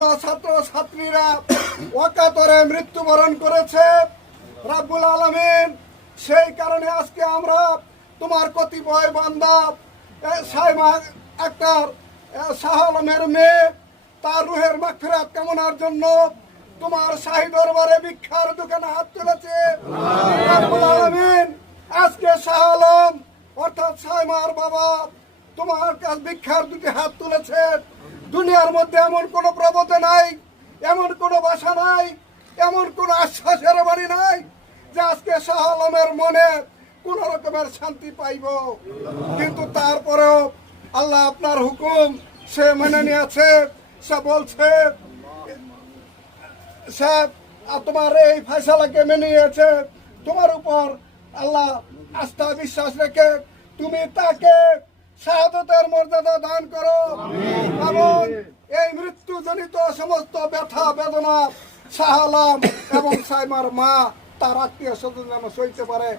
ছাত্র ছাত্রীরা অকাতরে মৃত্যুবরণ করেছে রাব্বুল আলামিন। সেই কারণে আজকে আমরা তোমার কতিপয় বান্দা সাইমা আক্তার শাহ আলমের মেয়ে তার রুহের মাগফিরাত কামনার জন্য তোমার শাহী দরবারে ভিক্ষার দোকানে হাত তুলেছে রাব্বুল আলামিন। আজকে শাহ আলম অর্থাৎ সাইমার বাবা তোমার কাছে ভিক্ষার দুটি হাত তুলেছে। দুনিয়ার মধ্যে এমন কোন প্রবত নাই, এমন কোন বাসা নাই, এমন কোন আশ্বাসের বাড়ি নাই যে আজকে শাহ আলমের মনে কোন রকমের শান্তি পাইব। কিন্তু তারপরেও আল্লাহ আপনার হুকুম সে মেনে নিয়েছে। সে বলছে সে তোমার এই ফয়সালাকে মেনে নিয়েছে। তোমার উপর আল্লাহ আস্থা বিশ্বাস রেখে তুমি তাকে শাহাদাতের মর্যাদা দান করো এবং এই মৃত্যুজনিত সমস্ত ব্যথা বেদনা শাহ আলম এবং সাইমার মা তার আত্মীয় স্বজন যেন সইতে পারে।